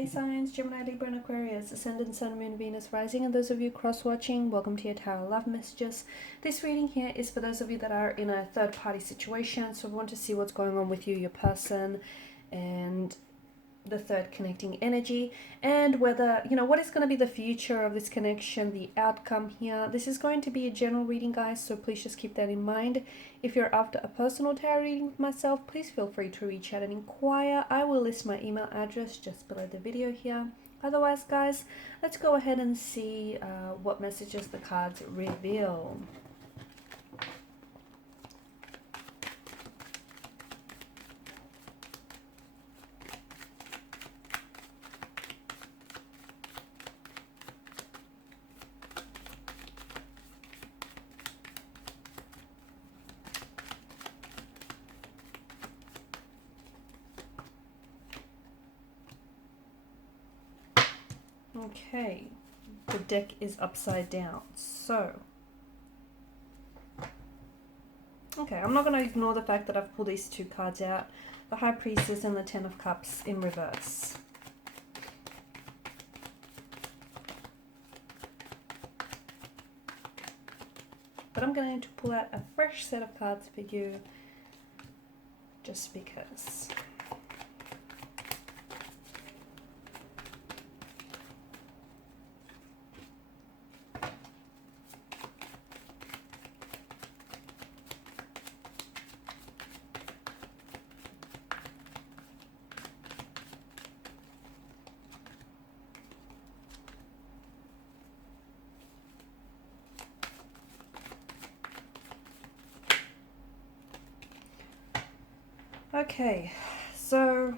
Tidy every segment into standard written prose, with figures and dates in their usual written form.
zodiac signs, Gemini, Libra, and Aquarius, Ascendant, Sun, Moon, Venus, Rising, and those of you cross-watching, welcome to your Tarot Love Messages. This reading here is for those of you that are in a third-party situation, so we want to see what's going on with you, your person, and the third connecting energy, and whether, what is going to be the future of this connection, the outcome here. This is going to be a general reading, guys, so please just keep that in mind. If you're after a personal tarot reading with myself, please feel free to reach out and inquire. I will list my email address just below the video here. Otherwise, guys, let's go ahead and see what messages the cards reveal. Okay, the deck is upside down, so okay, I'm not going to ignore the fact that I've pulled these two cards out, the High Priestess and the Ten of Cups in reverse. But I'm going to pull out a fresh set of cards for you, just because. Okay, so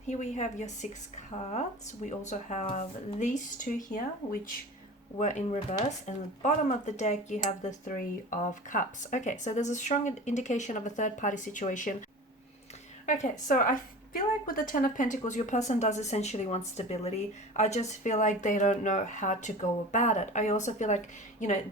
here we have your 6 cards. We also have these two here, which were in reverse, and at the bottom of the deck you have the 3 of Cups. Okay, so there's a strong indication of a third-party situation. Okay, so I feel like with the Ten of Pentacles, your person does essentially want stability. I just feel like they don't know how to go about it. I also feel like,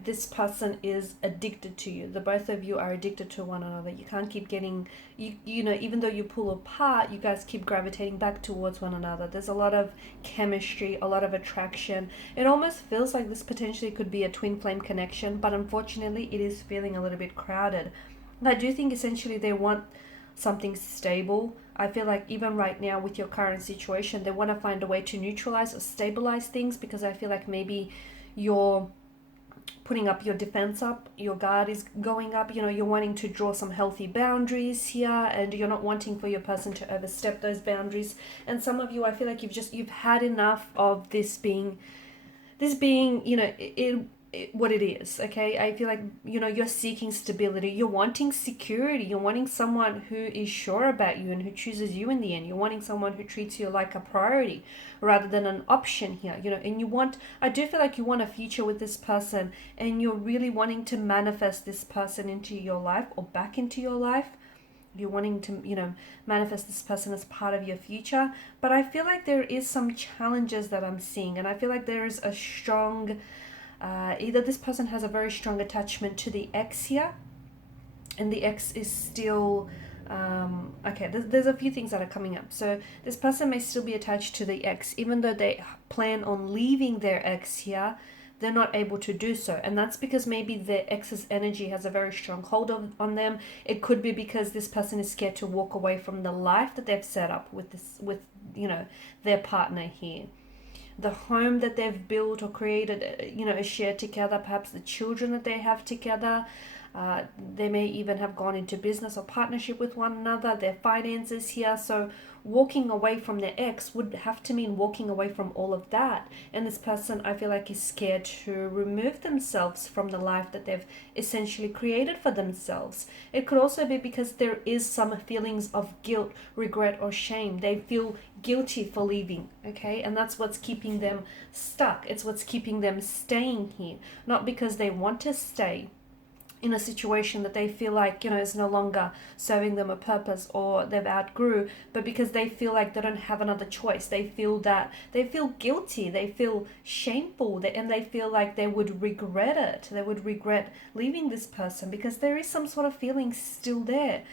this person is addicted to you. The both of you are addicted to one another. You can't keep getting, even though you pull apart, you guys keep gravitating back towards one another. There's a lot of chemistry, a lot of attraction. It almost feels like this potentially could be a twin flame connection, but unfortunately it is feeling a little bit crowded. I do think essentially they want something stable. I feel like even right now with your current situation, they want to find a way to neutralize or stabilize things, because I feel like maybe you're putting up your defense up, your guard is going up, you're wanting to draw some healthy boundaries here, and you're not wanting for your person to overstep those boundaries. And some of you, I feel like you've had enough of this being what it is. Okay, I feel like you're seeking stability, you're wanting security, you're wanting someone who is sure about you and who chooses you in the end. You're wanting someone who treats you like a priority rather than an option here, and I do feel like you want a future with this person, and you're really wanting to manifest this person into your life or back into your life. You're wanting to, manifest this person as part of your future. But I feel like there is some challenges that I'm seeing, and I feel like there is a strong either this person has a very strong attachment to the ex here, and the ex is still okay, there's a few things that are coming up. So this person may still be attached to the ex, even though they plan on leaving their ex here. They're not able to do so, and that's because maybe their ex's energy has a very strong hold on them. It could be because this person is scared to walk away from the life that they've set up with their partner here, the home that they've built or created, shared together, perhaps the children that they have together. They may even have gone into business or partnership with one another, their finances here. So walking away from their ex would have to mean walking away from all of that. And this person, I feel like, is scared to remove themselves from the life that they've essentially created for themselves. It could also be because there is some feelings of guilt, regret, or shame. They feel guilty for leaving, okay? And that's what's keeping them stuck. It's what's keeping them staying here. Not because they want to stay in a situation that they feel like, is no longer serving them a purpose or they've outgrew, but because they feel like they don't have another choice. They feel guilty, they feel shameful, and they feel like they would regret it. They would regret leaving this person because there is some sort of feeling still there.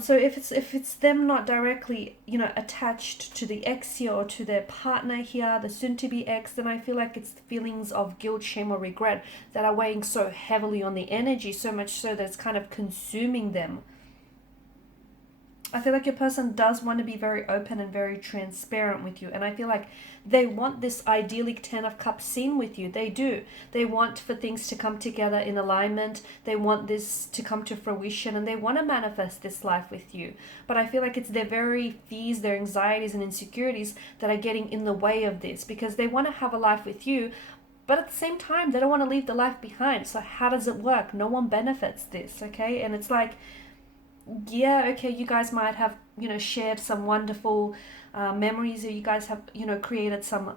So if it's them not directly, attached to the ex here or to their partner here, the soon to be ex, then I feel like it's feelings of guilt, shame, or regret that are weighing so heavily on the energy, so much so that it's kind of consuming them. I feel like your person does want to be very open and very transparent with you. And I feel like they want this idyllic 10 of cups scene with you. They do. They want for things to come together in alignment. They want this to come to fruition and they want to manifest this life with you. But I feel like it's their very fears, their anxieties and insecurities that are getting in the way of this, because they want to have a life with you, but at the same time, they don't want to leave the life behind. So how does it work? No one benefits this, okay? And it's like, yeah, okay, you guys might have, shared some wonderful memories, or you guys have, created some,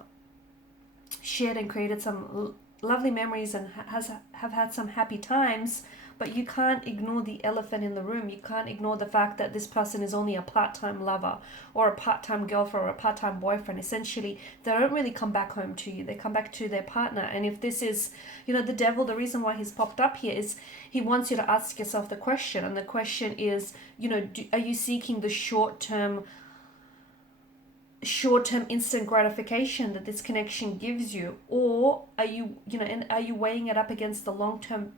shared and created some lovely memories and have had some happy times, but you can't ignore the elephant in the room. You can't ignore the fact that this person is only a part-time lover or a part-time girlfriend or a part-time boyfriend. Essentially, they don't really come back home to you. They come back to their partner. And if this is, the devil, the reason why he's popped up here is he wants you to ask yourself the question. And the question is, are you seeking the short-term instant gratification that this connection gives you, or are you are you weighing it up against the long-term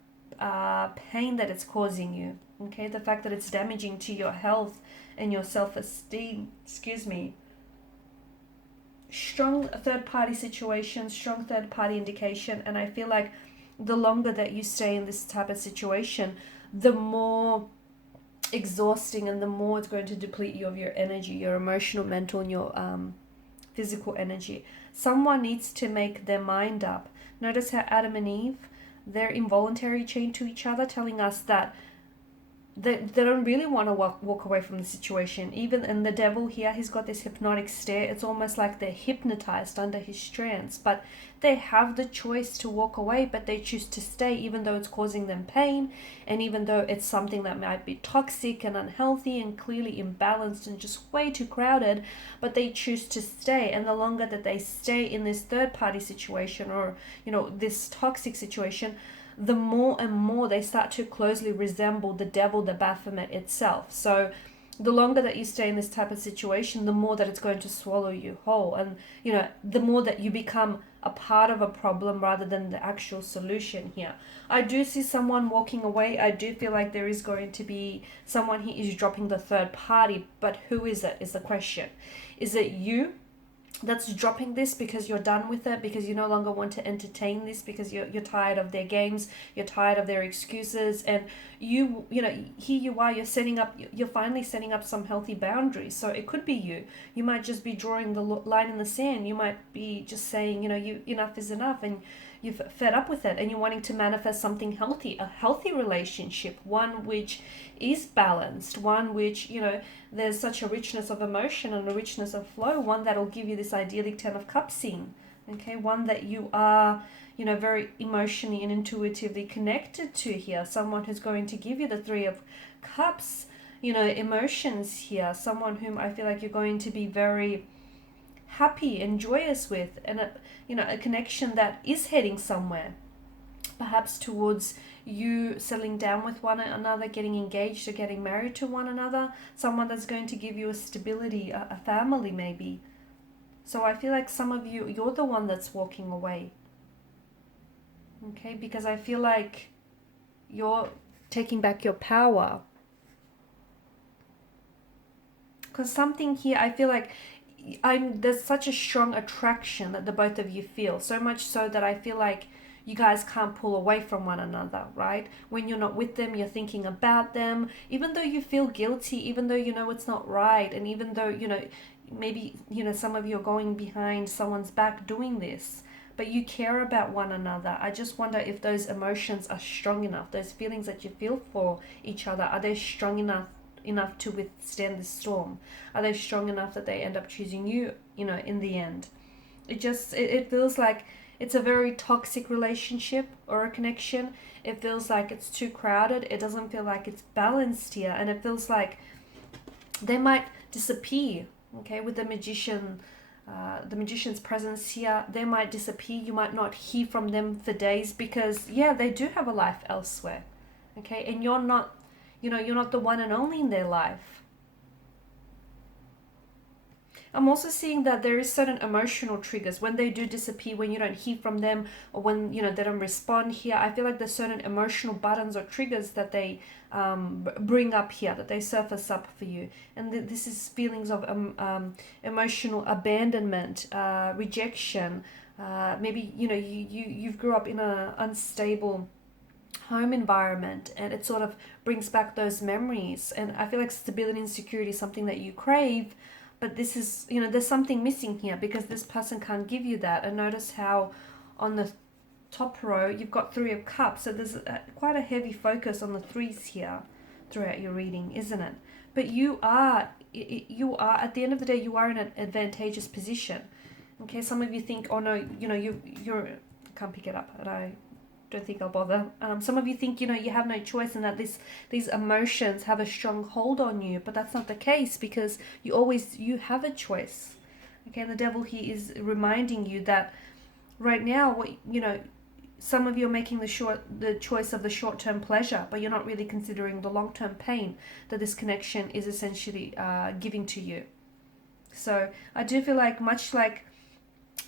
pain that it's causing you? Okay, the fact that it's damaging to your health and your self-esteem. Excuse me. Strong third-party situation, strong third-party indication, and I feel like the longer that you stay in this type of situation, the more exhausting and the more it's going to deplete you of your energy, your emotional, mental, and your physical energy. Someone needs to make their mind up. Notice how Adam and Eve, they're involuntary chained to each other, telling us that they don't really want to walk away from the situation. Even in the devil here, he's got this hypnotic stare. It's almost like they're hypnotized under his trance, but they have the choice to walk away, but they choose to stay even though it's causing them pain, and even though it's something that might be toxic and unhealthy and clearly imbalanced and just way too crowded, but they choose to stay. And the longer that they stay in this third party situation, or this toxic situation, the more and more they start to closely resemble the devil, the Baphomet itself. So the longer that you stay in this type of situation, the more that it's going to swallow you whole. And, the more that you become a part of a problem rather than the actual solution here. I do see someone walking away. I do feel like there is going to be someone who is dropping the third party, but who is it is the question. Is it you that's dropping this because you're done with it, because you no longer want to entertain this, because you're tired of their games, you're tired of their excuses, and here you are, you're finally setting up some healthy boundaries. So it could be you might just be drawing the line in the sand. You might be just saying, enough is enough, and you've fed up with it, and you're wanting to manifest something healthy, a healthy relationship, one which is balanced, one which, there's such a richness of emotion and a richness of flow, one that'll give you this idyllic 10 of cups scene, okay, one that you are, very emotionally and intuitively connected to here, someone who's going to give you the 3 of cups, emotions here, someone whom I feel like you're going to be very happy and joyous with, and a connection that is heading somewhere, perhaps towards you settling down with one another, getting engaged or getting married to one another, someone that's going to give you a stability, a family maybe. So I feel like some of you, you're the one that's walking away, okay, because I feel like you're taking back your power, because something here, I feel like there's such a strong attraction that the both of you feel, so much so that I feel like you guys can't pull away from one another, right? When you're not with them, you're thinking about them, even though you feel guilty, even though it's not right, and even though maybe some of you are going behind someone's back doing this, but you care about one another. I just wonder if those emotions are strong enough, those feelings that you feel for each other, are they strong enough to withstand the storm? Are they strong enough that they end up choosing you, in the end? It feels like it's a very toxic relationship or a connection. It feels like it's too crowded. It doesn't feel like it's balanced here. And it feels like they might disappear, okay, with the magician's presence here. They might disappear. You might not hear from them for days because, they do have a life elsewhere, okay? And you're not You know, you're not the one and only in their life. I'm also seeing that there is certain emotional triggers when they do disappear, when you don't hear from them, or when they don't respond here. I feel like there's certain emotional buttons or triggers that they bring up here, that they surface up for you, and this is feelings of emotional abandonment, rejection. Maybe you've grew up in a unstable home environment, and it sort of brings back those memories. And I feel like stability and security is something that you crave, but this is, there's something missing here because this person can't give you that. And notice how on the top row you've got Three of Cups, so there's quite a heavy focus on the threes here throughout your reading, isn't it? But you are at the end of the day, you are in an advantageous position. Okay, some of you think, oh no, you're I can't pick it up, and I don't think I'll bother. Some of you think, you have no choice, and that these emotions have a strong hold on you, but that's not the case, because you have a choice. Okay, and the devil here is reminding you that right now, some of you are making the choice of the short-term pleasure, but you're not really considering the long-term pain that this connection is essentially giving to you. So I do feel like, much like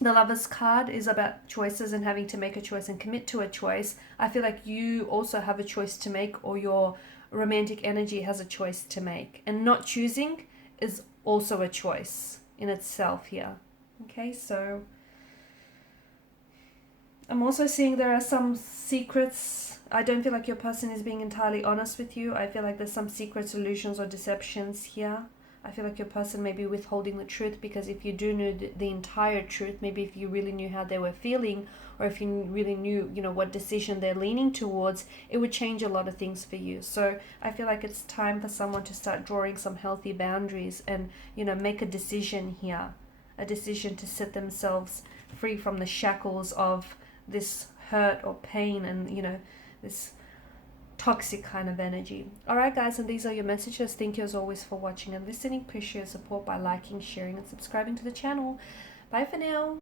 the Lover's card is about choices and having to make a choice and commit to a choice, I feel like you also have a choice to make, or your romantic energy has a choice to make. And not choosing is also a choice in itself here. Okay, so I'm also seeing there are some secrets. I don't feel like your person is being entirely honest with you. I feel like there's some secrets, illusions, or deceptions here. I feel like your person may be withholding the truth, because if you do know the entire truth, maybe if you really knew how they were feeling, or if you really knew, what decision they're leaning towards, it would change a lot of things for you. So I feel like it's time for someone to start drawing some healthy boundaries and, make a decision here, a decision to set themselves free from the shackles of this hurt or pain and, this toxic kind of energy. Alright guys, and these are your messages. Thank you as always for watching and listening. Appreciate your support by liking, sharing, and subscribing to the channel. Bye for now.